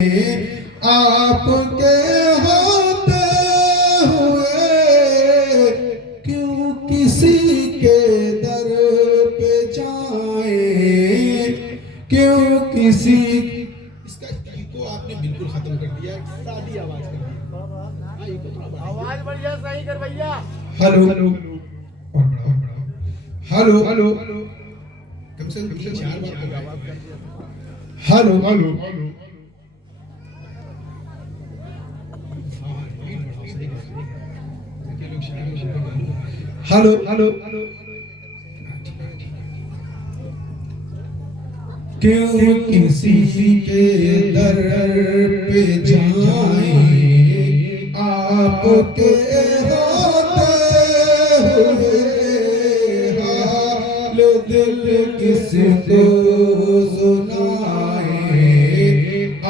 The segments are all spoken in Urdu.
آپ کے ہوتے ہوئے کیوں کسی کے در پہ جائیں، کیوں کسی اس کا ایکو آپ نے بالکل ختم کر دیا، سادی آواز کر دی، آواز بڑھیا صحیح کر بھیا، ہلو ہلو ہلو ہلو کم سے کم 4 بار ہلو ہلو ہلو ہلو کیوں کسی کے در پہ جائیں، آپ کے ہوتے ہوئے حال دل کس کو سنائیں،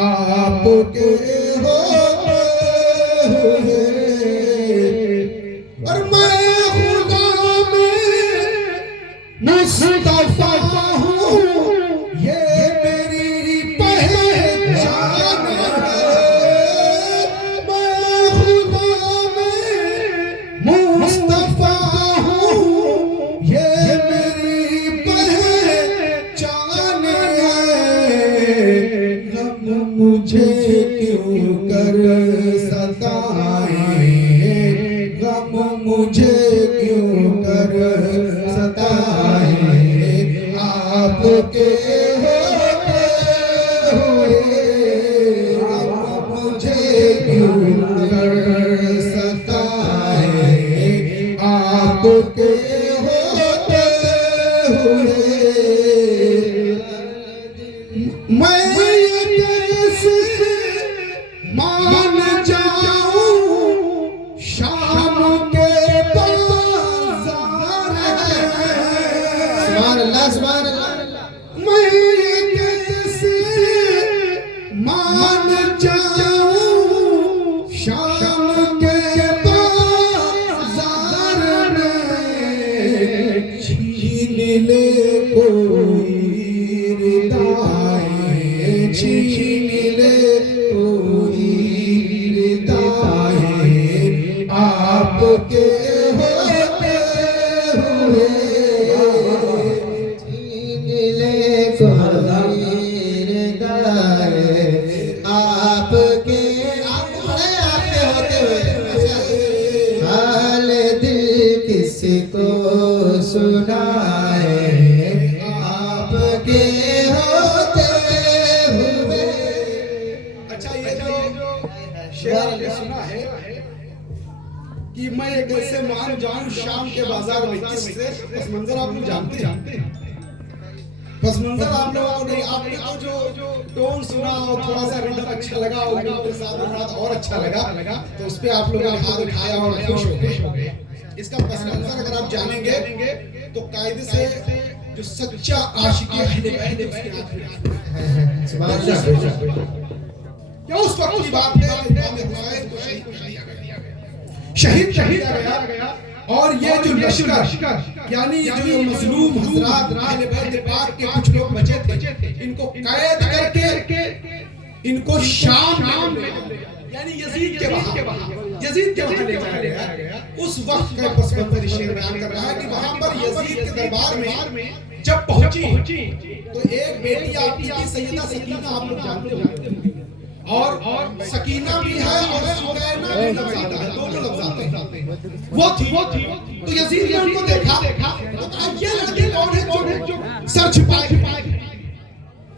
آپ کے ہوتے ہوئے اور میں خدا میں مصطفیٰ ہوں، یہ میری پہچان ہے، میں خدا میں مصطفیٰ ہوں، یہ میری پہچان ہے، غم مجھے کیوں کر ستائیں، غم مجھے کیوں کر ستائیں، آپ کے ہوتے ہوئے غم مجھے کیوں کر ستائیں، آپ کے ہوتے ہوئے میں کیسے مان جاؤں، شام کے بازار ہے، سبحان اللہ سبحان اللہ، میں کیسے مان جاؤں، شام کے بازار میں چھین لے کوئی ردائیں، چھین لے کوئی ردائیں، آپ کے ہوتے ہوئے چھین لے کوئی ردائیں، آپ کے ہوتے ہوئے حال دل کس کو سنائے، آپ کے ہوتے ہوئے۔ اچھا یہ جو شعر آپ نے سنا ہے کہ میں کیسے مان جاؤں شام کے بازار میں، اس سے پس منظر آپ لوگ جانتے ہیں، پس منظر آپ لوگوں کو نہیں، آپ نے جو ٹون سنا اور تھوڑا سا ریڈم اچھا لگا اور کے ساتھ اور اچھا لگا تو اس پہ آپ لوگوں نے ہاتھ اٹھایا اور خوش ہو گئے۔ اس کا پس منظر اگر آپ جانیں گے تو قاعدے سے جو سچا عاشق اہل بیت ہے اس کے ہاتھ میں سبحان اللہ، کیا اس وقت کی بات ہے کہ امام حسین کو شہید کیا گیا، اور یہ جو لشکر یعنی جو مظلوم حضرات اہل بیت پاک کے کچھ لوگ بچے تھے، ان کو قید کر کے ان کو شام یعنی یزید کے وہاں لے جایا گیا۔ اس وقت کا پس منظر شعر بیان کر رہا ہے کہ وہاں پر یزید کے دربار میں جب پہنچی تو ایک بیٹی آتی تھی سیدہ سکینہ، آپ لوگ جانتے ہو، اور سکینہ بھی ہے اور سکینہ بھی لفظ آتا ہے، دونوں لفظ آتے ہیں، وہ تھی۔ تو یزید نے ان کو دیکھا تو کہا یہ لڑکی کون ہے جو سر چھپائے؟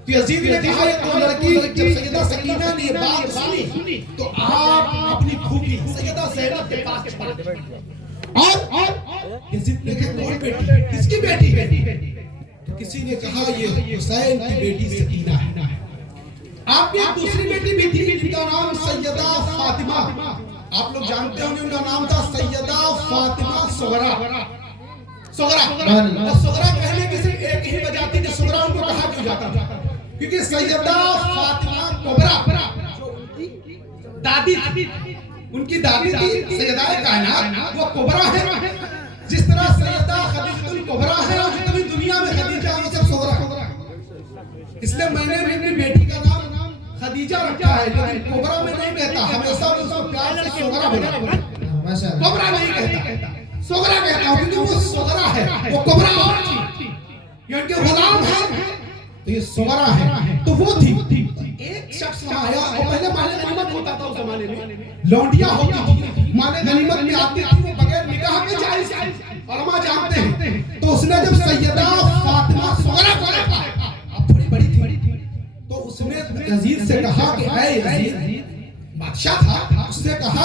تو یزید نے کہا یہ تو لڑکی جب سیدہ سکینہ نے یہ بات سنی تو آپ اپنی پھوپھی سیدہ زینب کے پاس چھپا دیں، اور یزید نے کہا کون بیٹی، کس کی بیٹی ہے؟ تو کسی نے کہا یہ حسین کی بیٹی سکینہ ہے۔ آپ کی ایک دوسری بیٹی بھی تھی جن کا نام سیدہ فاطمہ، آپ لوگ جانتے ہوں گے ان کا نام تھا سیدہ فاطمہ صغرا، اور صغرا کہنے کی صرف ایک ہی وجہ تھی کہ صغرا ان کو کہا کیوں جاتا تھا، کیونکہ سیدہ فاطمہ کبرا جو ان کی دادی تھی، ان کی دادی تھی سیدہ کائنات، وہ کبرا ہے، جس طرح سیدہ خدیجہ الکبرا ہے اور جتنی دنیا میں خدیجہ وہ سب صغرا ہے۔ اس لیے میں نے اپنی بیٹی کا نام خدیجہ رکھا ہے لیکن کبرا میں نہیں کہتا, ہمیشہ اس کو پیار سے صغرا بناتا, کبرا نہیں کہتا, صغرا کہتا ہوں کیونکہ وہ صغرا ہے, وہ کبرا اور تھی, یہ ان کے غلام ہے تو یہ صغرا ہے. تو وہ تھی. ایک شخص آیا اور پہلے مال غنیمت ہوتا تھا اس زمانے میں, لونڈیاں ہوتی تھی, مال غنیمت میں آتی تھی, وہ بغیر نکاح کے جائز علماء جانتے ہیں. تو اس نے جب سیدہ فاطمہ صغرا کو دیکھا, اب تھوڑی بڑی تھی, تو اس نے یزید سے کہا کہ اے یزید, بادشاہ تھا, اس نے کہا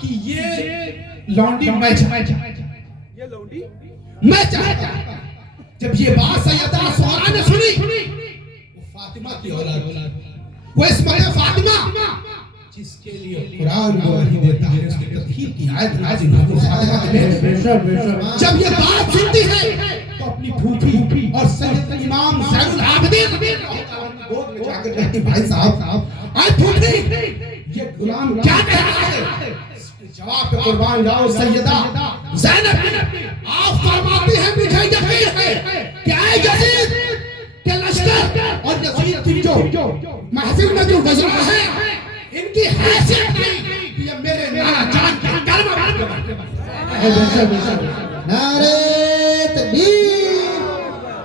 کہ یہ لونڈی میں چاہتا. جب یہ بات سیدہ صغرا نے سنی, وہ فاطمہ کی اولاد, وہ اسمہ فاطمہ جس کے لیے قرآن گواہی دیتا ہے, اس کی تطہیر کی آیت نازل ہوئی فاطمہ کے بیٹے. جب یہ بات سنتی ہے تو اپنی پھوپھی اور سید امام زین العابدین گود میں جا کر کہتی, بھائی صاحب اے پھوپھی, یہ غلام کیا کہہ رہا ہے؟ اس کے جواب پہ قربان جاؤ سیدہ زینب آپ فرماتی ہیں مجھے یقین ہے کہ اے یزید کہ لشکر اور یزید کی جو محفل میں جو وزراء ہیں ان کی حیثیت نہیں, یہ میرے نانا جان کا کلمہ. نعرہ تکبیر,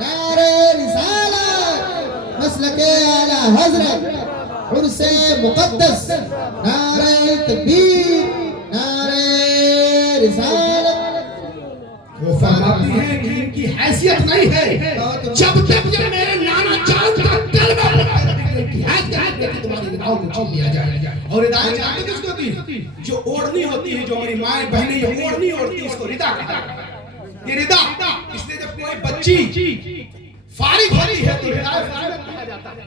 نعرہ رسالت, مسلک اعلی حضرت, عرس مقدس, نعرہ تکبیر, نعرہ رسالت. وہ فرماتی ہیں کہ ان کی حیثیت نہیں ہے جب تک یہ میرے نانا جان کا کلمہ کی حیثیت ہے کہ تمہاری رداؤں کو چھین لیا جائے. اور ردائیں جانتے کس کو ہوتی, جو اوڑھنی ہوتی ہے, جو ہماری مائیں بہنیں یہ اوڑھنی ہوتی ہے, اس کو ردا کہا جاتا ہے. یہ ردا, اس لیے جب کوئی بچی فارغ ہوتی ہے تو ردائے فضیلت کہا جاتا ہے,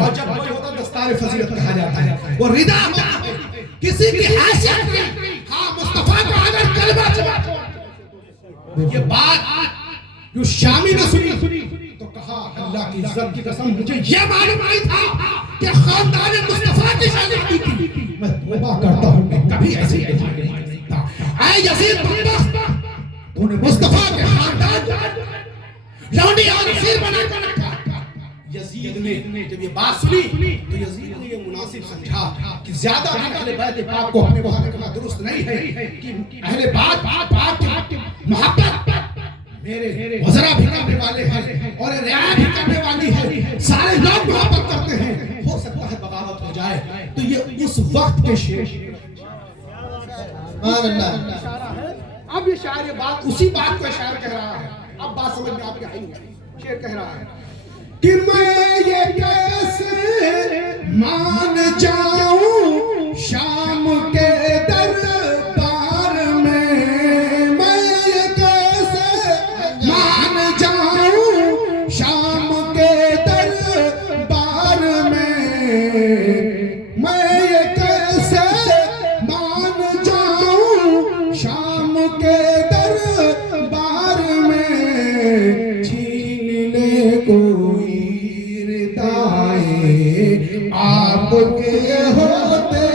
اور جب کوئی ہوتا ہے دستار فضیلت کہا جاتا ہے. وہ ردا ہوتا ہے, کسی کی حیثیت نہیں. ہاں مصطفیٰ کا اگر کلمہ چلا, یہ بات جو شامی نے سنی تو کہا اللہ کی عزت کی قسم مجھے یہ معلوم نہیں تھا کہ خاندان مصطفیٰ کی شادی کی تھی. میں توبہ کرتا ہوں کہ کبھی ایسی نہیں تھا. اے یزید بدبخت, تو نے مصطفیٰ کے خاندان لونڈی اور اسیر بنا کر رکھا. یزید نے جب یہ بات سنی تو یزید نے یہ مناسب سمجھا کہ زیادہ اہل بیت پاک کو اپنے وہاں رکھنا درست نہیں ہے, کہ اہل پاک کی محبت میرے وزراء بھی کرنے والے ہیں اور رعایا بھی کرنے والی ہے, سارے لوگ محبت کرتے ہیں, ہو سکتا ہے بغاوت ہو جائے. تو یہ اس وقت کے شعر, اب یہ شاعر یہ بات اسی بات کو شاعر کہہ رہا ہے. اب بات سمجھ میں آپ کے آئی ہے, شعر کہہ رہا ہے کہ میں یہ کیسے مان جاؤں شام کے دربار میں, میں یہ کیسے مان جاؤں شام کے دربار میں, میں یہ کیسے مان جاؤں شام کے دربار میں, چھین لے کوئی آپ کے ہوتے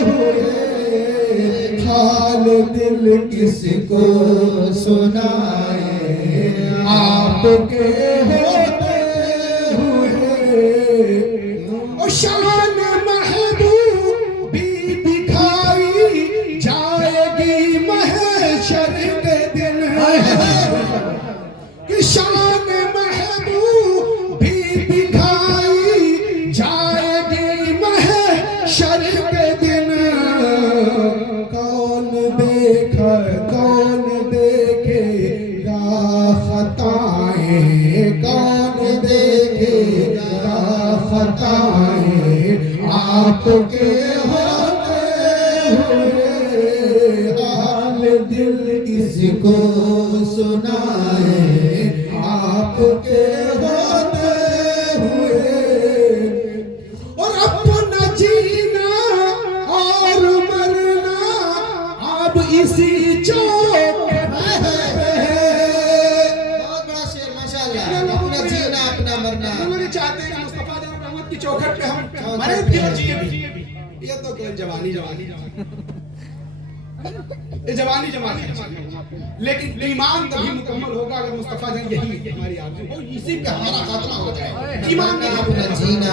ہوئے حال دل کس کو سنائے, آپ کے ہوتے ہوئے اور شان محبوب بھی دکھائی جائے گی محشر کے دن, کہ شان محبوب بھی دکھائی جائے گی محشر کے دن. کون دیکھے گا خطائیں, کون دیکھے گا خطائیں, آپ کے ہوتے ہوئے حال دل کس کو سنائے, آپ کے ہوتے ہوئے. اور اپنا جینا اور مرنا اب اسی چوک پہ, بہت بڑا شعر ماشاءاللہ. اپنا جینا اپنا مرنا, ہم لوگ چاہتے ہیں کہ مصطفیٰ جان رحمت کی چوکھٹ پہ ہم مرے بھی اور جیے بھی. یہ تو کوئی جوانی یہ جوانی لیکن ایمان تبھی مکمل ہوگا اگر مصطفیٰ جان یہی ہماری آرزو ہو, اسی پہ ہمارا خاتمہ ہو جائے. ایمان میں اپنا جینا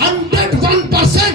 101%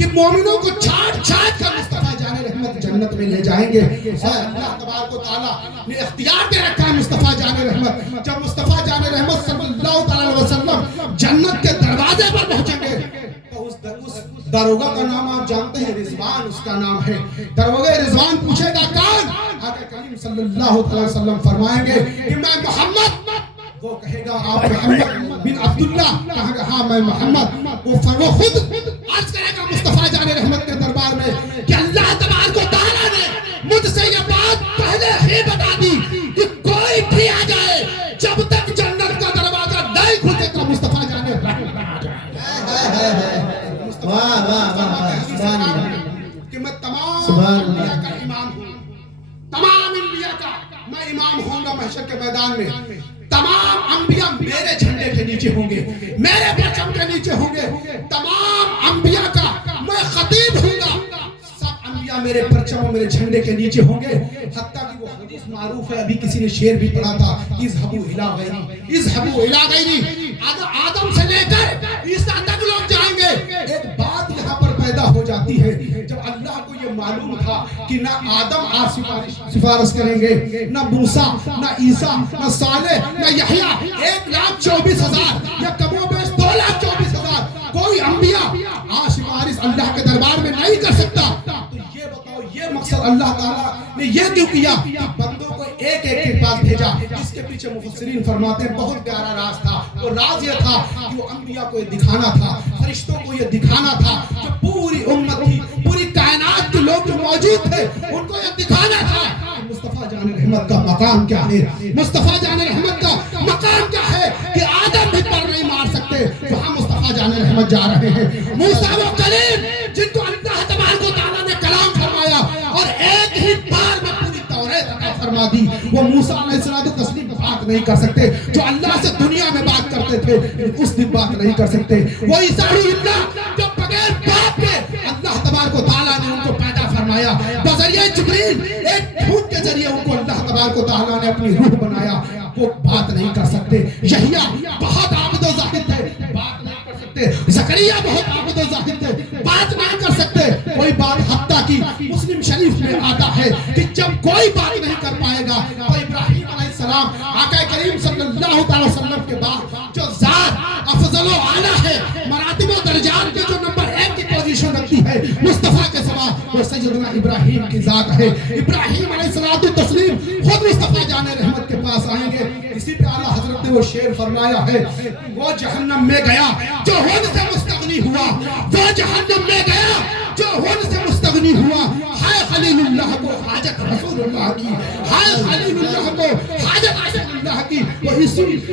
کہ مومنوں کو چھانٹ چھانٹ کر مصطفیٰ جان رحمت جنت میں لے جائیں گے. اور اللہ تبارک و تعالیٰ نے اختیار دے رکھا ہے مصطفیٰ جان رحمت. جب مصطفیٰ جان رحمت صلی اللہ علیہ وسلم جنت کے دروازے پر پہنچیں گے تو اس داروغہ کا نام آپ جانتے ہیں, رضوان اس کا نام ہے. داروغہ رضوان پوچھے گا کون؟ آقا کریم صلی اللہ علیہ وسلم فرمائیں گے کہ میں محمد. وہ کہے گا آپ محمد بن عبداللہ؟ کہے گا ہاں میں محمد. وہ خود عرض کرے گا مصطفیٰ جان رحمت کے دربار میں کہ اللہ تبارک و تعالیٰ نے مجھ سے یہ بات پہلے ہی بتا دی کہ کوئی بھی آ جائے جب تک جنت کا دروازہ نہیں کھلے تو مصطفیٰ جان رحمت آ جائے. واہ واہ واہ سبحان اللہ کہ میں تمام انبیاء کا امام ہوں, تمام انبیاء کا میں امام ہوں گا محشر کے میدان میں. تمام انبیاء میرے جھنڈے کے نیچے ہوں گے, میرے پرچم کے نیچے ہوں گے. تمام انبیاء کا میں خطیب ہوں گا, سب انبیاء میرے پرچم اور میرے جھنڈے کے نیچے ہوں گے. حتیٰ کہ وہ حدیث معروف ہے, ابھی کسی نے شعر بھی پڑھا تھا, اذهبوا الى غیری, اذهبوا الى غیری. آدم سے لے کر عیسیٰ تک لوگ جائیں گے. ایک بات یہاں پر پیدا ہو جاتی ہے, جب اللہ کو یہ معلوم تھا کہ نہ آدم سفارش کریں گے, نہ موسیٰ, نہ عیسیٰ, نہ صالح, نہ یحییٰ, 1,24,000 یا کم و بیش 2,24,000 کوئی انبیاء سفارش اللہ کے دربار میں نہیں کر سکتا. تو یہ بتاؤ یہ مقصد اللہ تعالیٰ نے یہ کیوں کیا کہ بندوں کو ایک ایک کے پاس بھیجا؟ اس کے پیچھے مفسرین فرماتے ہیں بہت پیارا راز تھا. وہ راز یہ تھا کہ وہ انبیاء کو یہ دکھانا تھا, فرشتوں کو یہ دکھانا تھا, جو پوری امت تھی, پوری کائنات کے لوگ جو موجود تھے ان کو یہ دکھانا تھا کہ مصطفیٰ جان رحمت کا مقام کیا ہے. مصطفیٰ جان رحمت کا مقام کیا ہے کہ آدم بھی پر نہیں مار سکتے, وہاں مصطفیٰ جان رحمت جا رہے ہیں. موسیٰ و کلیم جن کو اللہ تبارک و تعالیٰ نے کلام فرمایا اور ایک ہی بار میں پوری توریت عطا فرما دی, وہ موسیٰ علیہ السلام تسلیم بات نہیں کر سکتے. جو اللہ سے دنیا میں بات کرتے تھے اس دن بات نہیں کر سکتے. وہ عیسیٰ اللہ جو بغیر باپ کے اللہ تبارک و تعالیٰ نے ان کو پیدا فرمایا, بذریعہ جبریل ایک پھوٹ کے ذریعے ان کو اللہ تبارک و تعالیٰ نے اپنی روح بنایا, وہ بات نہیں کر سکتے. یحییٰ بہت عابد و زاہد تھے, بات نہیں کر سکتے. زکریا بہت عابد و زاہد تھے, بات نہیں کر سکتے. کوئی بات حتیٰ کی مسلم شریف میں آتا ہے کہ جب کوئی بات نہیں کر پائے گا تو ابراہیم علیہ السلام آقا کریم صلی اللہ علیہ وسلم کے بعد جو ذات افضل و اعلیٰ ہے, مراتب و درجات کے جو نمبر 1 کی پوزیشن رکھتی ہے مصطفیٰ کے سوا, وہ سیدنا ابراہیم کی ذات ہے. ابراہیم علیہ السلام خود مصطفیٰ جان رحمت کے پاس آئیں گے. اسی پہ اعلیٰ حضرت نے وہ شعر فرمایا ہے, وہ جہنم میں گیا جو ہن سے مستغنی ہوا, وہ جہنم میں گیا جو ہن سے مستغنی ہوا. ہائے خلیل اللہ کو حاجت رسول اللہ کی, ہائے خلیل اللہ کو حاجت رسول اللہ کی. وہ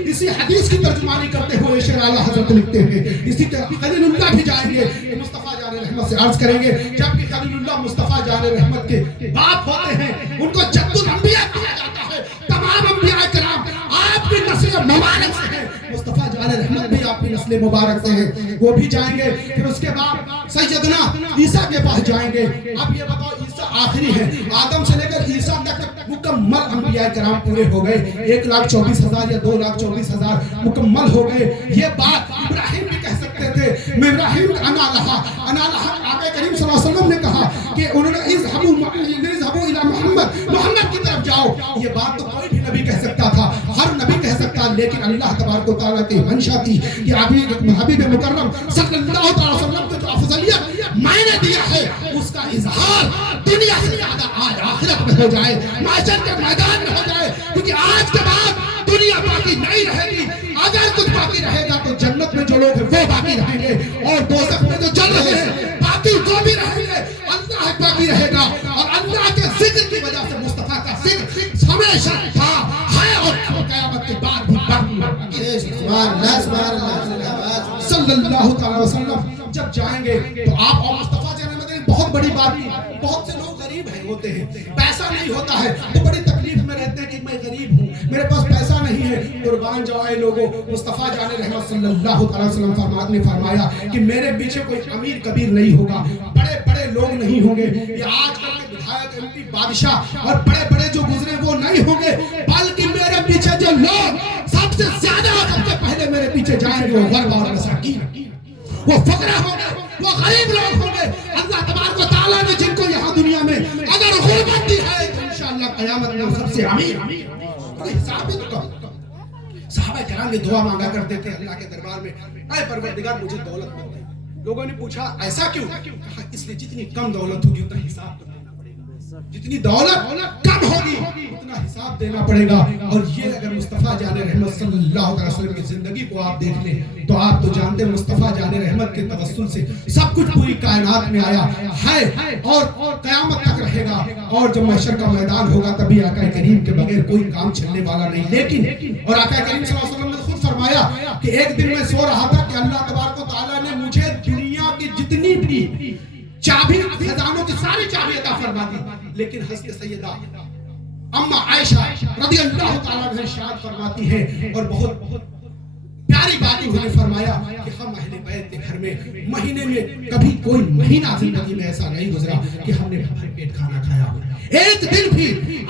اسی حدیث کی ترجمانی کرتے ہوئے شعر اعلیٰ حضرت لکھتے ہیں. اسی طرح خلیل اللہ بھی جائیں گے مصطفیٰ جان رحمت سے عرض کریں گے, جبکہ خلیل اللہ مصطفیٰ جان رحمت کے باپ ہوتے ہیں, ان کو جد الانبیاء کہا جاتا ہے. تمام انبیاء کرام آپ کی نسل مبارک سے ہیں, مصطفیٰ جان رحمت بھی آپ کی نسل مبارک سے ہیں, وہ بھی جائیں گے. پھر اس کے بعد سیدنا عیسیٰ کے پاس جائیں گے. اب یہ بتاؤ عیسیٰ آخری ہے, آدم سے لے کر عیسیٰ تک مکمل انبیاء کرام پورے ہو گئے. 1,24,000 یا 2,24,000 مکمل ہو گئے. یہ بات ابراہیم بھی کہہ سکتے تھے. ابراہیم انا لہا آقا کریم صلی اللہ علیہ وسلم نے کہا کہ انہوں نے اذهبوا الى محمد کی طرف جاؤ. یہ بات تو کوئی بھی نبی کہہ سکتا تھا, ہر نبی کہہ سکتا, لیکن اللہ تبارک و تعالیٰ کی منشا تھی کہ حبیب مکرم صلی اللہ علیہ وسلم کو جو افضلیت میں نے دیا ہے اس کا اظہار دنیا سے زیادہ آج آخرت میں ہو جائے, معاشر کے میدان میں ہو جائے. کیونکہ آج کے بعد دنیا باقی نہیں رہے گی. اگر کچھ باقی رہے گا تو جنت میں جو لوگ ہیں وہ باقی رہیں گے, اور دوزخ میں جو جل رہے ہیں باقی وہ بھی رہیں گے. اللہ باقی رہے گا, اور اللہ کے ذکر کی وجہ سے مصطفیٰ کا ذکر ہمیشہ تھا, ہے اور قیامت کے بعد بھی باقی. صلی اللہ تعالی وسلم جب جائیں گے تو آپ اور مصطفیٰ جانے میں بہت بڑی بات نہیں. بہت سے لوگ غریب ہوتے ہیں, پیسہ نہیں ہوتا ہے تو بڑی تکلیف میں رہتے ہیں کہ میں غریب ہوں, میرے پاس پیسہ نہیں ہے. قربان جائے لوگوں, مصطفیٰ جان رحمت صلی اللہ علیہ وسلم نے فرمایا کہ میرے پیچھے کوئی امیر کبیر نہیں ہوگا, بڑے بڑے لوگ نہیں ہوں گے. یہ آج کل کے بدھائق ایم پی بادشاہ اور بڑے بڑے جو گزرے وہ نہیں ہوں گے, بلکہ میرے پیچھے جو لوگ سب سے زیادہ سب سے پہلے میرے پیچھے جائیں گے وہ غرب اور مساکین, وہ فقراء ہوں گے, وہ غریب لوگ ہوں گے. اللہ تبارک و تعالیٰ نے جن کو یہاں دنیا میں اگر غربت دی ہے تو انشاءاللہ قیامت میں سب سے امیر. حساب بھی تو کم. صحابہ کرام نے دعا مانگا کرتے تھے اللہ کے دربار میں, اے پروردگار مجھے دولت مت دے. لوگوں نے پوچھا ایسا کیوں؟ کہا اس لیے جتنی کم دولت ہوگی اتنا حساب دینا پڑے گا. جتنی دولت کم ہوگی اتنا حساب دینا پڑے گا. اور یہ اگر مصطفیٰ جان رحمت صلی اللہ علیہ وسلم کی زندگی کو آپ دیکھ لیں تو آپ تو جانتے ہیں مصطفیٰ جان رحمت کے توسل سے سب کچھ پوری کائنات میں آیا ہے اور قیامت تک رہے گا. اور جب محشر کا میدان ہوگا تبھی آقا کریم کے بغیر کوئی کام چلنے والا نہیں. لیکن اور آقا کریم صلی اللہ علیہ وسلم نے خود فرمایا کہ ایک دن میں سو رہا تھا کہ اللہ تبارک و تعالیٰ نے مجھے دنیا کی جتنی بھی چابی خزانوں کی ساری چابی عطا فرما دی. لیکن حضرت سیدہ اما عائشہ رضی اللہ تعالیٰ عنہا ارشاد فرماتی ہے اور بہت پیاری بات انہوں نے فرمایا کہ ہم اہل بیت کے گھر میں مہینے میں کبھی کوئی مہینہ زندگی میں ایسا نہیں گزرا کہ ہم نے بھر پیٹ کھانا کھایا. ایک دن بھی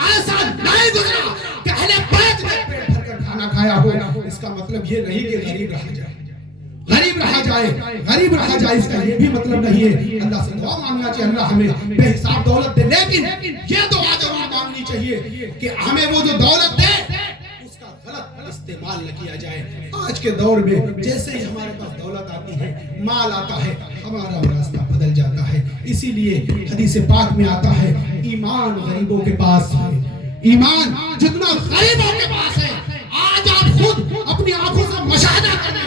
ایسا نہیں گزرا کہ اہل بیت نے پیٹ بھر کر کھانا کھایا ہو. اس کا مطلب یہ نہیں کہ غریب رہ جائے, غریب رہا جائے اس کا یہ بھی مطلب نہیں ہے. اللہ سے دعا مانگنا چاہیے اللہ ہمیں بے حساب دولت دے, لیکن یہ دعا ضرور مانگنی چاہیے کہ ہمیں وہ جو دولت دے اس کا غلط استعمال نہ کیا جائے. آج کے دور میں جیسے ہی ہمارے پاس دولت آتی ہے, مال آتا ہے, ہمارا راستہ بدل جاتا ہے. اسی لیے حدیث پاک میں آتا ہے ایمان غریبوں کے پاس ہے. ایمان جتنا غریبوں کے پاس ہے, آج آپ خود اپنی آنکھوں سے مشاہدہ کریں,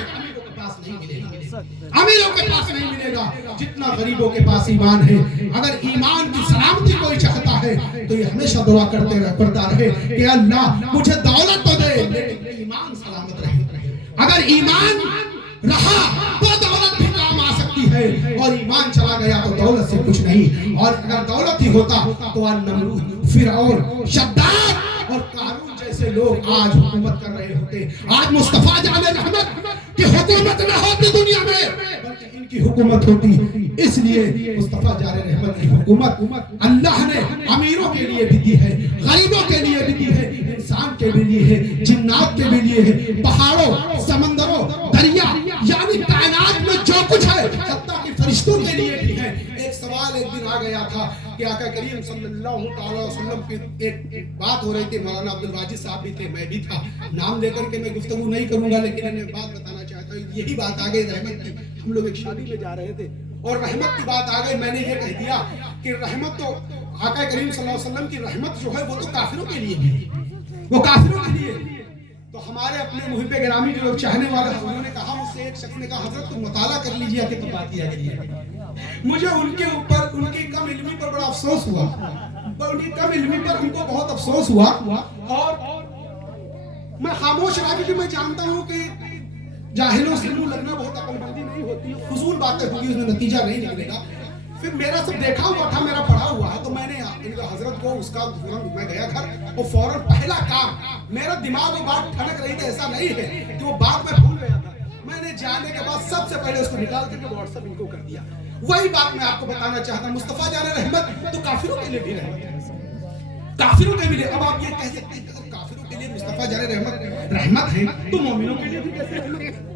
امیروں کے پاس نہیں ملے گا جتنا غریبوں کے پاس ایمان ہے. اگر ایمان کی سلامتی کوئی چاہتا ہے تو یہ ہمیشہ دعا کرتا رہے کہ اللہ مجھے دولت تو دے لیکن ایمان سلامت رہے. اگر ایمان رہا تو دولت بھی کام آ سکتی ہے, اور ایمان چلا گیا تو دولت سے کچھ نہیں. اور اگر دولت ہی ہوتا تو نمرود, فرعون, شداد اور قارون جیسے لوگ آج حکومت کر رہے ہوتے. آج مصطفیٰ جان رحمت کی حکومت نہ ہوتی دنیا میں بلکہ ان کی حکومت ہوتی. اس لیے مصطفیٰ جان رحمت کی حکومت اللہ نے امیروں کے لیے بھی دی ہے, غریبوں کے لیے بھی دی ہے, انسان کے بھی لیے ہے, جنات کے بھی لیے ہے, پہاڑوں, سمندروں, دریا یعنی کائنات میں جو کچھ ہے حتیٰ کہ فرشتوں کے لیے بھی ہے. ایک سوال ایک دن آ گیا تھا کہ آقا کریم صلی اللہ علیہ وسلم کی ایک بات ہو رہی تھی. مولانا عبد الواجد صاحب بھی تھے, میں بھی تھا. نام لے کر کے میں گفتگو نہیں کروں گا لیکن انہیں بات بتانا چاہتا ہوں. یہی بات آ گئی رحمت کی. ہم لوگ ایک شادی میں جا رہے تھے اور رحمت کی بات آ گئی. میں نے یہ کہہ دیا کہ رحمت تو آقا کریم صلی اللہ علیہ وسلم کی رحمت جو ہے وہ تو کافروں کے لیے بھی, وہ کافروں کے لیے. تو ہمارے اپنے محب گرامی جو چاہنے والے انہوں نے کہا, مجھ سے ایک شخص نے کہا حضرت تم مطالعہ کر لیجیے کہ تم بات کیا کریے. مجھے ان کے اوپر ان کی کم علمی پر بڑا افسوس ہوا, ان کی کم علمی پر ان کو بہت افسوس ہوا. اور میں خاموش رہا کیونکہ میں جانتا ہوں کہ جاہلوں سے منہ لگنا بہت عقل مندی نہیں ہوتی, فضول باتیں ہوگی, اس میں نتیجہ نہیں نکلے گا. پھر میرا سب دیکھا ہوا تھا, میرا پڑھا ہوا ہے, تو میں نے حضرت کو اس کا میں گیا گھر اور فوراً پہلا کام, میرا دماغ وہ بات ٹھنک رہی تھی, ایسا نہیں ہے کہ وہ بات میں بھول گیا تھا. میں نے جانے کے بعد سب سے پہلے اس کو نکال کے واٹس ایپ ان کو کر دیا. وہی بات میں آپ کو بتانا چاہتا ہوں, مصطفیٰ جان رحمت تو کافروں کے لیے بھی رحمت ہے, کافروں کے لیے. اب آپ یہ کہہ سکتے ہیں کہ کافروں کے لیے مصطفیٰ جان رحمت ہے تو مومنوں کے لیے بھی کیسے رحمت ہے؟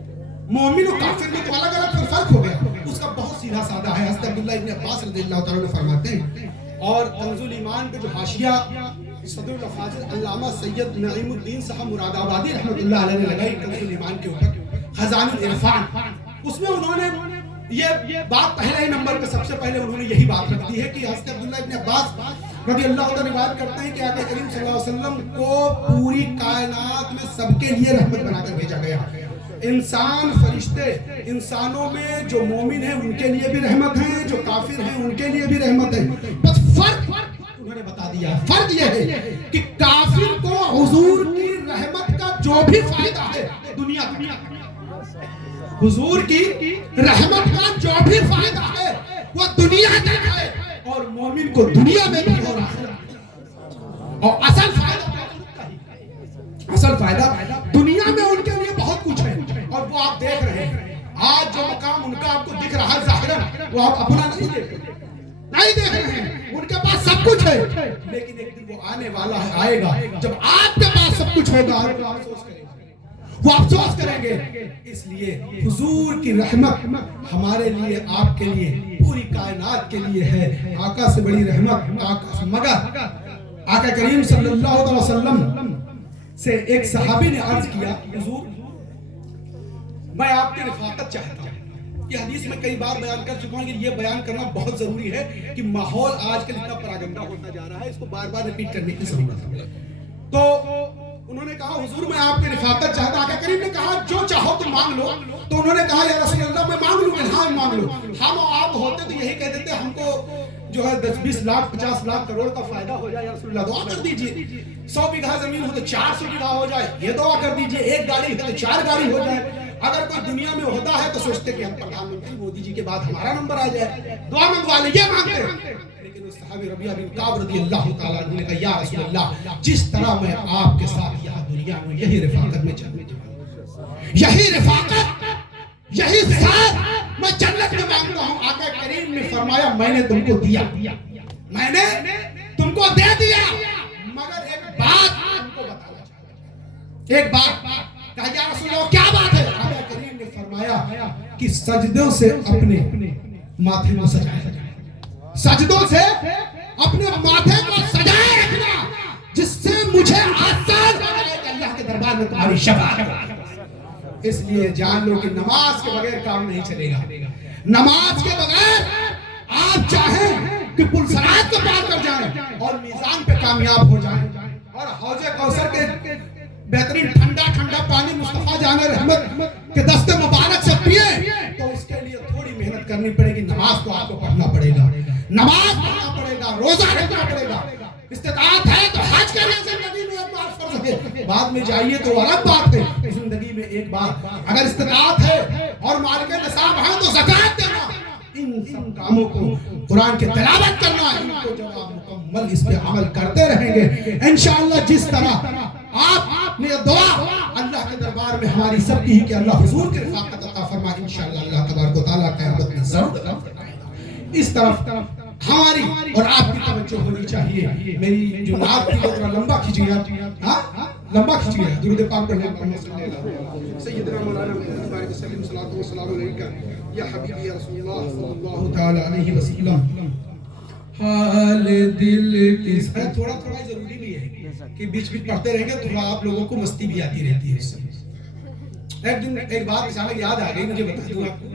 مومن و کافر میں تو الگ الگ فرق ہو گیا. اس کا بہت سیدھا سادہ ہے. حضرت عبداللہ ابن عباس رضی اللہ تعالیٰ عنہ فرماتے ہیں, اور کنز الایمان کے جو حاشیہ صدر الافاضل علامہ سید نعیم الدین صاحب مراد آبادی رحمۃ اللہ علیہ نے لگائی کنز الایمان کے اوپر, خزائن العرفان, اس میں انہوں نے یہ بات پہلے ہی نمبر پہ سب سے پہلے انہوں نے یہی بات رکھ دی ہے کہ حضرت عبداللہ ابن عباس رضی اللہ عنہ روایت کرتے ہیں کہ آقا کریم صلی اللہ علیہ وسلم کو پوری کائنات میں سب کے لیے رحمت بنا کر بھیجا گیا. انسان, فرشتے, انسانوں میں جو مومن ہیں ان کے لیے بھی رحمت ہے, جو کافر ہیں ان کے لیے بھی رحمت ہے. بس فرق انہوں نے بتا دیا, فرق یہ ہے کہ کافر کو حضور کی رحمت کا جو بھی فائدہ ہے دنیا حضور کی رحمت کا جو بھی فائدہ ہے وہ دنیا تک ہے, اور مومن کو دنیا میں بھی اور آخرت. اور اصل فائدہ دنیا میں ان کے لیے بہت کچھ ہے, اور وہ آپ دیکھ رہے ہیں. آج جو مقام ان کا آپ کو دکھ رہا ہے ظاہراً, وہ آپ اپنا نہیں دیکھ رہے ہیں. ان کے پاس سب کچھ ہے, لیکن ایک دن وہ آنے والا ہے, آئے گا جب آپ کے پاس سب کچھ ہوگا, آپ افسوس کریں گے. وہ افسوس کریں گے. اس لیے حضور کی رحمت ہمارے لیے آپ کے لیے پوری کائنات کے لیے ہے. آقا سے بڑی رحمت آقا سے مگر آقا کریم صلی اللہ علیہ وسلم سے ایک صحابی نے عرض کیا حضور میں آپ کی رفاقت چاہتا ہوں. یہ حدیث میں کئی بار بیان کر چکا ہوں کہ یہ بیان کرنا بہت ضروری ہے کہ ماحول آج کل اتنا پراگندہ ہوتا جا رہا ہے, اس کو بار بار ریپیٹ کرنے کی ضرورت ہے. تو انہوں نے کہا حضور میں آپ کی رفاقت چاہتا. آقا کریم نے کہا جو چاہو تم مانگ لو. تو انہوں نے کہا یا رسول اللہ میں مانگ لوں. ہاں مانگ لو. ہم آپ ہوتے تو یہی کہہ دیتے ہم کو جو ہے 10-20 لاکھ 50 لاکھ کروڑ کا فائدہ ہو جائے, یا رسول اللہ دعا کر دیجئے. 100 بیگھہ زمین ہو تو 400 بیگھہ ہو جائے, یہ دعا کر دیجئے. ایک گاڑی ہے تو 4 گاڑی ہو جائے. اگر کوئی دنیا میں عہدہ ہے تو سوچتے کہ ہم پردھان منتری مودی جی کے بعد ہمارا نمبر آ جائے, دعا منگوا لیں, یہ مانگتے ہیں. لیکن اس صحابی ربیعہ بن کعب رضی اللہ تعالیٰ عنہ نے کہا یا رسول اللہ جس طرح میں آپ کے ساتھ یہاں دنیا میں یہی رفاقت میں جنت میں, یہی رفاقت یہی ساتھ میں جنت میں مانگتا ہوں. آقا کریم نے فرمایا میں نے تم کو دیا, میں نے تم کو دے دیا, مگر ایک بات تم کو بتانا چاہتا ہوں. ایک بات. کہا یا رسول اللہ کیا بات ہے؟ آقا کریم نے فرمایا کہ سجدوں سے اپنے ماتھے کو سجائے رکھنا, سجدوں سے اپنے ماتھے کو سجائے رکھنا, جس سے مجھے آسان بنائے کہ اللہ کے دربار میں تمہاری شفاعت. اس لیے جان لو کہ نماز کے بغیر کام نہیں چلے گا. نماز کے بغیر آپ چاہیں کہ پل صراط کو پار کر جائیں اور میزان پہ کامیاب ہو جائیں اور حوض کوثر کے بہترین ٹھنڈا ٹھنڈا پانی مصطفیٰ جان رحمت کے دست مبارک سے پیے, تو اس کے لیے تھوڑی محنت کرنی پڑے گی. نماز تو آپ کو پڑھنا پڑے گا, نماز پڑھنا پڑے گا, روزہ رکھنا پڑے گا. استطاعت ہے تو حج کریں, زندگی میں ایک بار فرض ہے, بعد میں جائیے تو الگ بات ہے. زندگی میں ایک بار اگر استطاعت ہے اور مالک نصاب ہے تو زکات دینا. ان سب کاموں کو قرآن کی تلاوت کرنا, ان کو جب آپ مکمل اس پہ عمل کرتے رہیں گے انشاءاللہ جس طرح آپ نے دعا اللہ کے دربار میں ہماری سب کی کہ اللہ حضور کی رفاقت عطا فرمائے, انشاءاللہ اللہ تبارک و تعالیٰ قیامت میں ضرور عطا فرمائے گا. اس طرف ہماری اور آپ کی توجہ ہونی چاہیے. میری جو نعت تھی وہ لمبا کھیچیے آپ, ہاں لمبا کھیچیے. درود پاک پڑھیں سیدنا مولانا محمد بارک وسلم صلاۃ و سلام علیکہ یا حبیبی یا رسول اللہ صلی اللہ تعالی علیہ وسلم. حال دل کس ہے تھوڑا تھوڑا ضروری بھی ہے کہ بیچ بیچ پڑھتے رہیں گے تو آپ لوگوں کو مستی بھی آتی رہتی ہے. اس سے ایک دن ایک بات اچانک یاد آ گئی, مجھے بتا دوں آپ کو.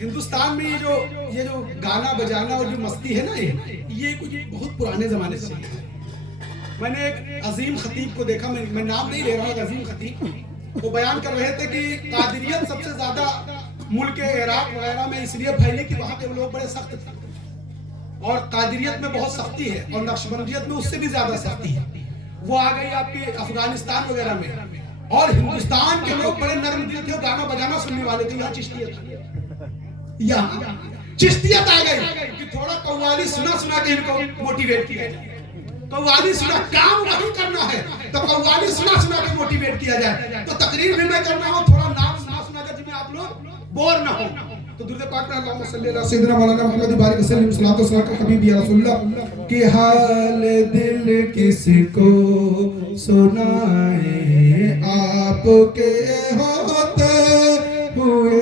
ہندوستان میں یہ جو گانا بجانا اور جو مستی ہے نا یہ کچھ بہت پرانے زمانے سے ہے. میں نے ایک عظیم خطیب کو دیکھا, میں نام نہیں لے رہا ہوں, عظیم خطیب وہ بیان کر رہے تھے کہ قادریت سب سے زیادہ ملک عراق وغیرہ میں اس لیے پھیلی کہ وہاں کے لوگ بڑے سخت تھے اور قادریت میں بہت سختی ہے اور نقشبندیت میں اس سے بھی زیادہ سختی ہے. وہ آ گئی آپ کے افغانستان وغیرہ میں, اور ہندوستان کے لوگ بڑے نرم دل تھے, گانا بجانا سننے والے تھے. یہاں چشتیت آ گئی کہ تھوڑا قوالی سنا کے ان کو موٹیویٹ کیا جائے. قوالی سنا, کام وہی کرنا ہے تو قوالی سنا کے موٹیویٹ کیا جائے. تو تقریر بھی میں کرنا ہوں, تھوڑا نام سنا کر جن میں آپ لوگ بور نہ ہو. تو درود پاک میں اللہم صلی اللہ سیدنا مولانا محمد بارک وسلم صلاۃ و سلام حبیبی یا رسول اللہ. کہ حال دل کس کو سنائے آپ کے ہوتے ہوئے,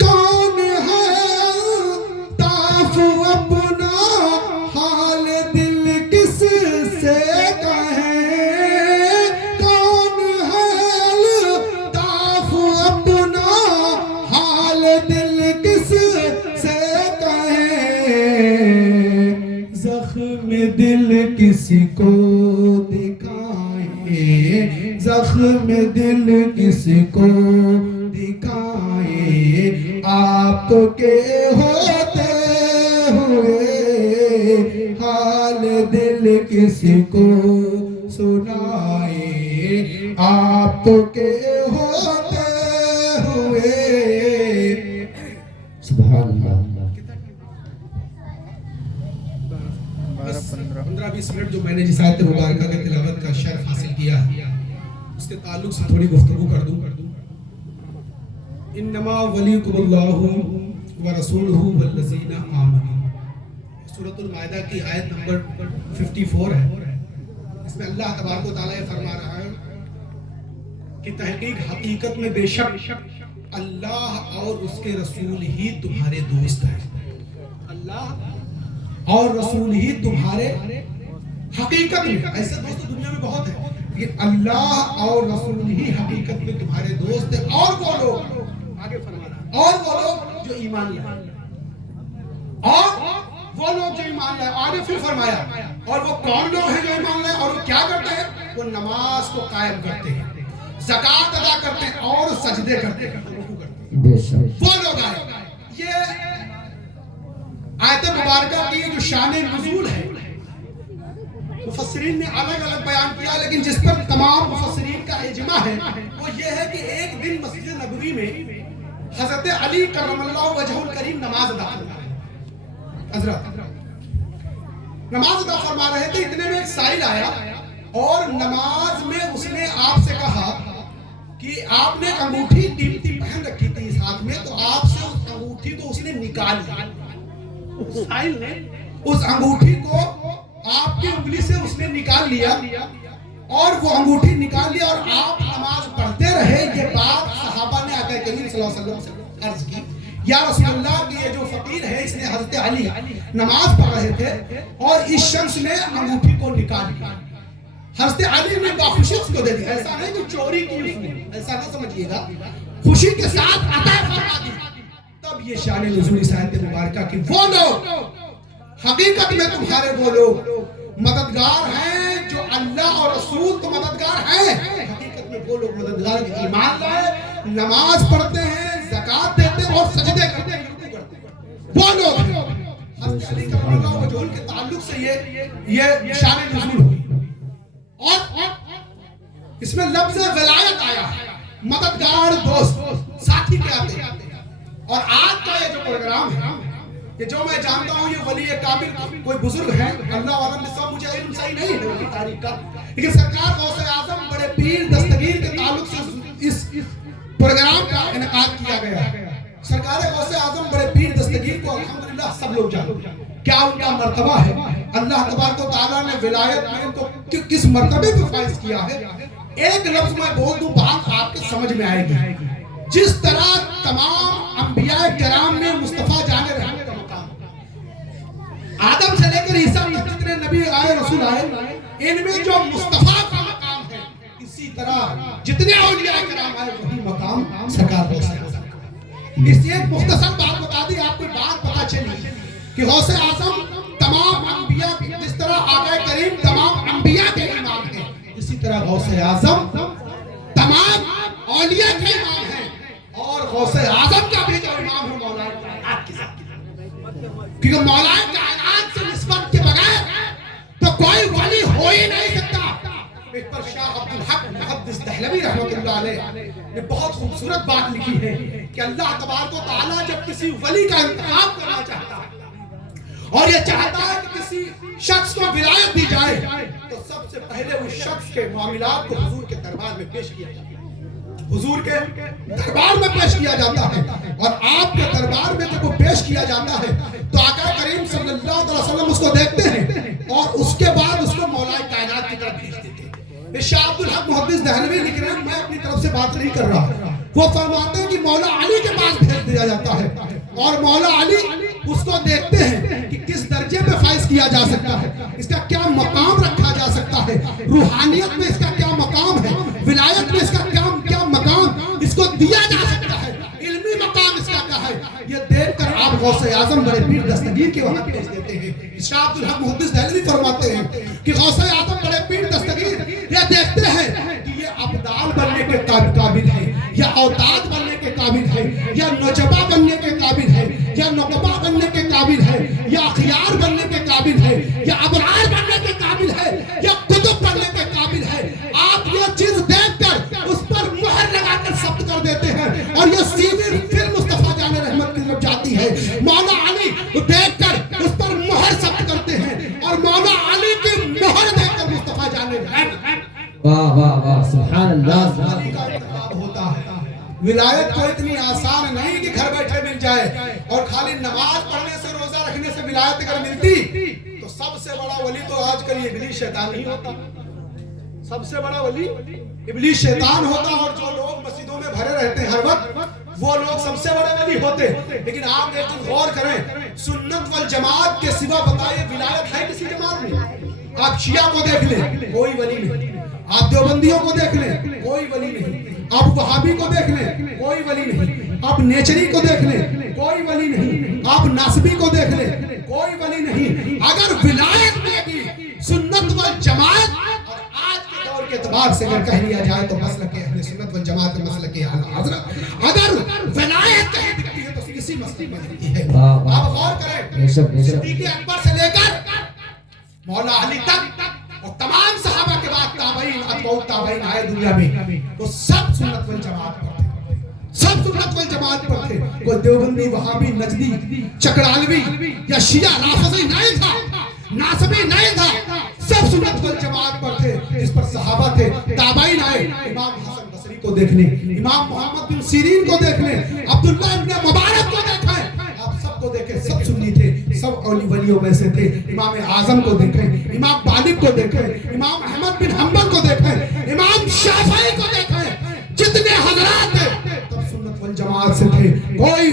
کون ہے طاف اپنا حال دل کس سے دل کسی کو دکھائے, زخم دل کسی کو دکھائے, آپ کے ہوتے ہوئے حال دل کسی کو سنائے, آپ کے ہوتے ہوئے. سبحان اللہ. 15-20 منٹ جو میں نے جس آیت مبارکہ کے تلاوت کا شرف حاصل کیا ہے اس کے تعلق سے تھوڑی گفتگو کر دوں. انما ولیکم اللہ ورسولہ والذین آمنوا, سورۃ المائدہ کی آیت نمبر 54 ہے. اس میں اللہ تبارک و تعالیٰ فرما رہا ہے کہ تحقیق حقیقت میں بے شک اللہ اور اس کے رسول ہی تمہارے دوست ہیں. اللہ اور رسول ہی تمہارے حقیقت میں، ایسے دوست دنیا میں بہت ہیں، لیکن اللہ اور رسول ہی حقیقت میں تمہارے دوست ہیں. اور وہ لوگ آگے فرمانا، اور وہ لوگ جو ایمان لائے، اور وہ لوگ جو ایمان لائے. آگے پھر فرمایا اور وہ کون لوگ ہیں جو ایمان لائے، اور وہ کیا کرتے ہیں؟ وہ نماز کو قائم کرتے ہیں، زکوٰۃ ادا کرتے ہیں اور سجدے کرتے ہیں. وہ لوگ آئے. یہ آیت مبارکہ کی جو شان نزول ہے مفسرین نے الگ الگ بیان کیا، لیکن جس پر تمام مفسرین کا اجماع ہے وہ یہ ہے کہ ایک دن مسجد نبوی میں حضرت علی کرم اللہ وجہہ الکریم نماز ادا فرما رہے ہیں. حضرت نماز ادا فرما رہے تھے، اتنے میں ایک سائل آیا اور نماز میں اس نے آپ سے کہا کہ آپ نے انگوٹھی قیمتی پہن رکھی تھی اس ہاتھ میں، تو آپ سے اس انگوٹھی کو اس نے نکال لیا. اس سائل نے اس انگوٹھی کو آپ کی انگلی سے اس نے نکال لیا اور وہ انگوٹھی نکال لیا اور آپ نماز پڑھتے رہے. یہ بات صحابہ نے آقا کریم صلی اللہ علیہ وسلم سے عرض کی، یا رسول اللہ کی یہ جو فقیر ہے اس نے حضرت علی نماز پڑھ رہے تھے اور اس شخص نے انگوٹھی کو نکال لیا. حضرت علی نے باخوشی اس کو دے دیا. ایسا نہیں کہ چوری کی اس نے، ایسا نہ سمجھیے گا، خوشی کے ساتھ عطا فرما دی. تب یہ شان نزول اس آیت مبارکہ کی وہ لوگ حقیقت میں تمہارے وہ لوگ مددگار ہیں جو اللہ اور رسول تو مددگار ہیں. حقیقت میں وہ لوگ مددگار جو ایمان لائے، نماز پڑھتے ہیں، زکوٰۃ دیتے ہیں اور سجدے کرتے ہیں، رکوع کرتے ہیں، وہ لوگ ہیں. حضرت علی کرم اللہ وجہہ کے تعلق سے یہ شان نزول ہوئی. اور اس میں لفظ ولایت آیا ہے، مددگار، دوست، ساتھی کے آتے ہیں. اور آج کا یہ جو پروگرام ہے، یہ جو میں جانتا ہوں یہ ولی کامل کوئی بزرگ ہیں، اللہ عالم نصاب، مجھے علم صحیح نہیں ہے ان کی تاریخ کا، لیکن سرکار غوث اعظم بڑے پیر دستگیر کے تعلق سے اس پروگرام کا انعقاد کیا گیا ہے. سرکار غوث اعظم بڑے پیر دستگیر کو الحمدللہ سب لوگ جانتے ہیں. کیا ان کا مرتبہ ہے؟ اللہ تبارک و تعالیٰ نے ولایت میں ان کو کس مرتبے پہ فائز کیا ہے. ایک لفظ میں بول دوں، بات آپ کے سمجھ میں آئے گی. جس طرح تمام انبیاء کرام میں مصطفیٰ جان رحمت کا مقام، آدم سے لے کر عیسیٰ تک جتنے نبی آئے، رسول آئے، ان میں جو مصطفیٰ کا مقام ہے، اسی طرح جتنے اولیاء کرام آئے وہی مقام سرکار غوث اعظم کا. اس ایک مختصر بات بتا دی، آپ کو بات پتہ چلی کہ غوث اعظم تمام انبیاء، جس طرح آقا کریم تمام انبیاء کے امام ہیں، اسی طرح غوث اعظم تمام اولیاء کے امام ہیں. اور غوث اعظم کا بھی جو امام ہے مولا کائنات کی ذات، کیونکہ مولا کائنات سے نسبت کے بغیر تو کوئی ولی ہو ہی نہیں سکتا. اس پر شاہ عبدالحق محدث دہلوی رحمۃ اللہ علیہ نے بہت خوبصورت بات لکھی ہے کہ اللہ تبارک و تعالیٰ جب کسی ولی کا انتخاب کرنا چاہتا ہے اور یہ چاہتا ہے کہ کسی شخص کو ولایت دی جائے تو سب سے پہلے اس شخص کے معاملات کو حضور کے دربار میں پیش کیا جاتا ہے. حضور کے دربار میں پیش کیا جاتا ہے، اور آپ کے دربار میں جب وہ پیش کیا جاتا ہے تو آقا کریم صلی اللہ علیہ وسلم اس کو دیکھتے ہیں اور اس کے بعد اس کو مولا کائنات کی طرف بھیج دیتے ہیں. شاہ عبدالحق محدث دہلوی لکھ رہے ہیں، میں اپنی طرف سے بات نہیں کر رہا، وہ فرماتے ہیں کہ مولا علی کے پاس بھیج دیا جاتا ہے اور مولا علی اس کو دیکھتے ہیں کہ کس درجے پہ فائز کیا جا سکتا ہے، اس کا کیا مقام رکھا جا سکتا ہے، روحانیت میں اس کا کیا مقام ہے، ولایت میں اس کا کیا مقام اس کو دیا جا سکتا ہے، علمی مقام اس کا کیا ہے. یہ دیکھ کر آپ غوث اعظم بڑے پیر دستگیر کے وہاں بھیج دیتے ہیں. شاہ عبدالحق محدث دہلوی فرماتے ہیں کہ غوث اعظم بڑے پیر دستگیر یہ دیکھتے ہیں کہ یہ ابدال بننے کے قابل ہے، یا اوتاد بننے کے قابل ہے، یا نجبہ بننے کے قابل ہے، یا نقبہ بننے کے قابل ہے، یا اخیار بننے کے قابل ہے، یا ابرار بننے کے قابل ہے، یا قطب بننے کے قابل ہے. آپ یہ چیز دیکھ کر اس پر مہر لگا کر ثبت کر دیتے ہیں اور یہ سیدھی پھر مصطفیٰ جان رحمت کی طرف جاتی ہے. مولا علی دیکھ کر اس پر مہر ثبت کرتے ہیں اور مولا علی کی مہر دیکھ کر مصطفیٰ جان رحمت، واہ واہ واہ، سبحان اللہ، ہوتا ہے. ولایت کو اتنی آسان نہیں کہ گھر بیٹھے مل جائے، اور خالی نماز پڑھنے سے، روزہ رکھنے سے ولایت اگر ملتی تو سب سے بڑا ولی تو آج کل یہ ابلیس شیطان نہیں ہوتا. سب سے بڑا ولی ابلیس شیطان ہوتا، اور جو لوگ مسجدوں میں بھرے رہتے ہیں ہر وقت وہ لوگ سب سے بڑے ولی ہوتے. لیکن آپ ایک چیز غور کریں، سنت والجماعت کے سوا بتائیے ولایت ہے کسی جماعت میں؟ آپ شیعہ کو دیکھ لیں کوئی ولی نہیں، آپ دیوبندیوں کو دیکھ لیں کوئی ولی نہیں، آپ وہابی کو دیکھ لیں کوئی ولی نہیں، آپ نیچری کو دیکھ لیں کوئی ولی نہیں، آپ ناسبی کو دیکھ لیں کوئی ولی نہیں. اگر ولایت میں بھی سنت والجماعت اور آج کے دور کے اعتبار سے اگر کہہ لیا جائے تو مسلک اہل سنت والجماعت کے مسلک اعلی حضرت اگر ولایت کہیں دکھتی ہے تو اسی مسلک میں دکھتی ہے. آپ غور کریں، صدیق اکبر سے لے کر مولا علی تک اور تمام صحابہ کے بعد تابعین اتباع تابعین آئے دنیا میں، وہ سب سنت والجماعت پر تھے، سب سنت والجماعت پر تھے. کوئی دیوبندی، وہابی، نجدی، چکرالوی یا شیعہ رافضی نہیں تھا، ناسبی نہیں تھا، سب سنت والجماعت پر تھے. اس پر صحابہ تھے، تابعین آئے. امام حسن بصری کو دیکھ لیں، امام محمد بن سیرین کو دیکھ لیں، عبداللہ ابن مبارک کو دیکھیں، آپ سب کو دیکھیں، سب سنی تھے، سب ولیوں میں سے تھے. امام اعظم کو دیکھیں، امام بالغ کو دیکھیں، امام احمد بن حنبل کو دیکھیں، امام شافعی کو دیکھیں، جتنے حضرات تھے تب سنت والجماعت سے تھے، کوئی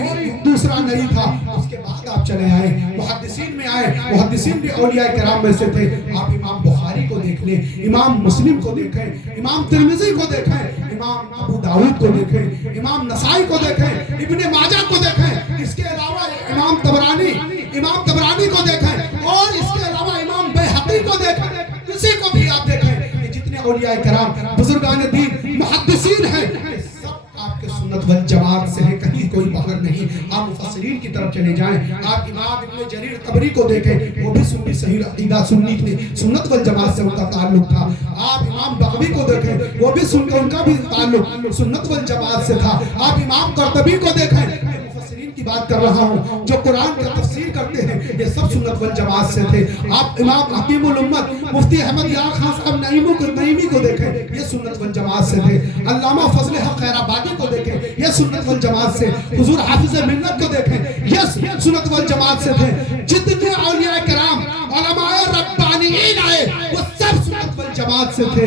دوسرا نہیں تھا. اس کے بعد آپ چلے آئے، محدثین میں آئے، محدثین بھی اولیاء کرام میں سے تھے. آپ امام بخاری کو دیکھ لیں، امام مسلم کو دیکھیں، امام ترمذی کو دیکھیں، امام ابو داؤد کو دیکھیں، امام نسائی کو دیکھیں، ابن ماجہ کو دیکھیں. اس کے علاوہ امام طبرانی کو دیکھیں، اور اس کے علاوہ امام بیہقی کو دیکھیں. کسی کو بھی آپ دیکھیں کہ جتنے اولیاء کرام، بزرگان دین، محدثین ہیں، سب آپ کے سنت والجماعت سے ہیں، کہیں کوئی باہر نہیں. آپ مفسرین کی طرف چلے جائیں، آپ امام ابن جریر طبری کو دیکھیں، وہ بھی سنی، صحیح عقیدہ سنی تھے، سنت والجماعت سے ان کا تعلق تھا. آپ امام بغوی کو دیکھیں، وہ بھی ان کا بھی تعلق سنت والجماعت سے تھا. آپ امام قرطبی کو دیکھیں، کی بات کر رہا ہوں، جو قرآن کا تفسیر کرتے ہیں، یہ سب سنت والجماعت سے تھے. آپ امام حکیم الامت مفتی احمد یار خان صاحب نعیمی کو دیکھیں، یہ سنت والجماعت سے تھے. علامہ فضل حق خیرآبادی کو دیکھیں، یہ سنت والجماعت سے. حضور حافظ ملت کو دیکھیں، یہ سنت والجماعت سے تھے. جتنے اولیاء کرام، علماء ربانیین آئے، وہ سب سنت والجماعت سے تھے.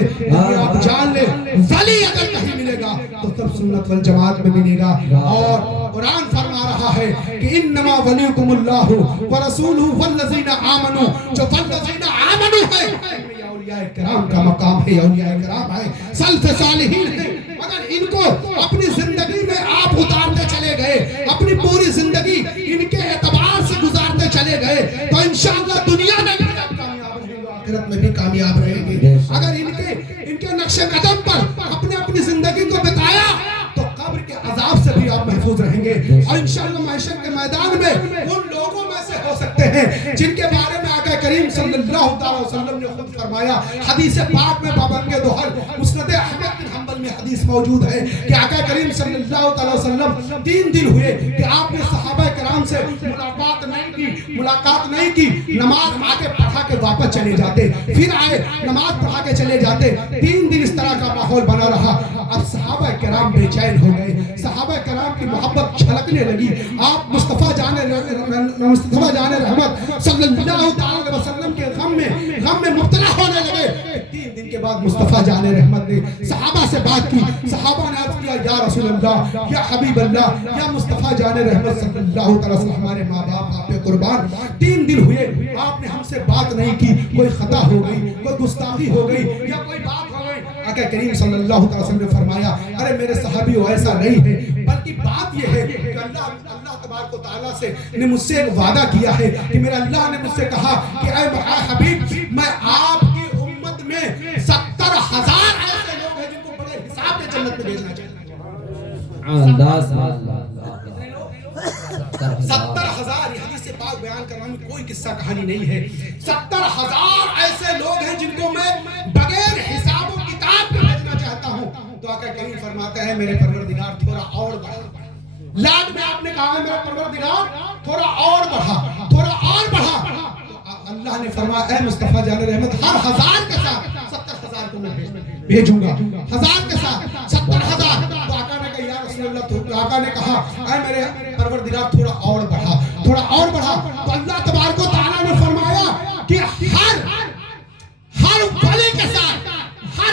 آپ جان لیں، ولی اگر کہیں ملے گا تو سب سنت والجماعت میں ملے گا. اور قرآن فرما رہا ہے کہ انما ولیکم اللہ ورسولہ والذین آمنوا، جو والذین آمنوا ہے، یہ اولیاء کرام کا مقام ہے. اولیاء کرام ہے، سلف صالحین ہیں. اگر ان کو اپنی زندگی میں آپ اتارتے چلے گئے، اپنی پوری زندگی ان کے اعتبار سے گزارتے چلے گئے، تو انشاءاللہ دنیا میں بھی کامیاب رہیں گے، آخرت میں بھی کامیاب رہیں گے. اگر ان کے نقش قدم پر اپنی زندگی کو بتایا تو قبر کے عذاب سے بھی آپ محفوظ رہیں گے. اور انشاءاللہ محشر کے میدان میں ان لوگوں میں سے ہو سکتے ہیں جن کے بارے میں آقا کریم صلی اللہ علیہ وسلم نے خود فرمایا. حدیث پاک میں پابند دوہر مسند احمد بن حنبل میں حدیث موجود ہے کہ آقا کریم صلی اللہ علیہ وسلم 3 دن ہوئے کہ آپ نے صحابہ کرام سے ملاقات نہیں کی. نماز آگے پڑھا کے واپس چلے جاتے، پھر آئے نماز پڑھا کے چلے جاتے. 3 دن اس طرح کا ماحول بنا رہا. اب صحابہ کرام بے چین ہو گئے، صحابہ کرام کی محبت چھلکنے لگی. آپ مصطفیٰ جان رحمت صلی اللہ علیہ وسلم کے غم میں مبتلا ہونے لگے. 3 دن کے بعد مصطفیٰ جان رحمت نے صحابہ سے بات کی. صحابہ نے عرض کیا، یا رسول اللہ، یا حبیب اللہ، یا مصطفیٰ جان رحمت صلی اللہ علیہ وسلم، ہمارے ماں باپ آپ پہ قربان، 3 دن ہوئے آپ نے ہم سے بات نہیں کی. کوئی خطا ہو گئی، کوئی گستاخی ہو گئی، یا کوئی بات ہو گئی؟ آقا کریم صلی اللہ علیہ وسلم نے فرمایا، ارے میرے صحابیوں ایسا نہیں ہے، بلکہ بات یہ ہے کہ اللہ تبارک و تعالیٰ سے نے مجھ سے ایک وعدہ کیا ہے کہ میرا اللہ نے مجھ سے کہا کہ اے حبیب، میں آپ کی امت میں 70,000 ایسے لوگ ہیں جن کو بڑے حساب سے جنت میں بھیجنا چاہتا ہوں. 70,000 یہ حدیث پاک بیان کرنے میں کوئی قصہ کہانی نہیں ہے. 70,000 ایسے لوگ ہیں جن کو میں بغیر حساب و کتاب کے بھیجنا چاہتا ہوں. تو آقا کریم فرماتا ہے، میرے پروردگار تھوڑا اور بڑھا. لاد میں آپ نے کہا ہے میرا پروردگار تھوڑا اور بڑھا، تھوڑا اور بڑھا. اللہ نے فرمایا، اے مصطفیٰ جان رحمت، ہر 1000 کے ساتھ 70,000 کو میں بھیجوں گا. 1000 کے ساتھ 70,000. تو آقا نے کہا، یا رسول اللہ، تو آقا نے کہا، اے میرے پروردگار تھوڑا اور بڑھا، تھوڑا اور بڑھا. تو اللہ تبارک و تعالیٰ نے فرمایا کہ ہر ولی کے ساتھ، ہر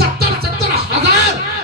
70,000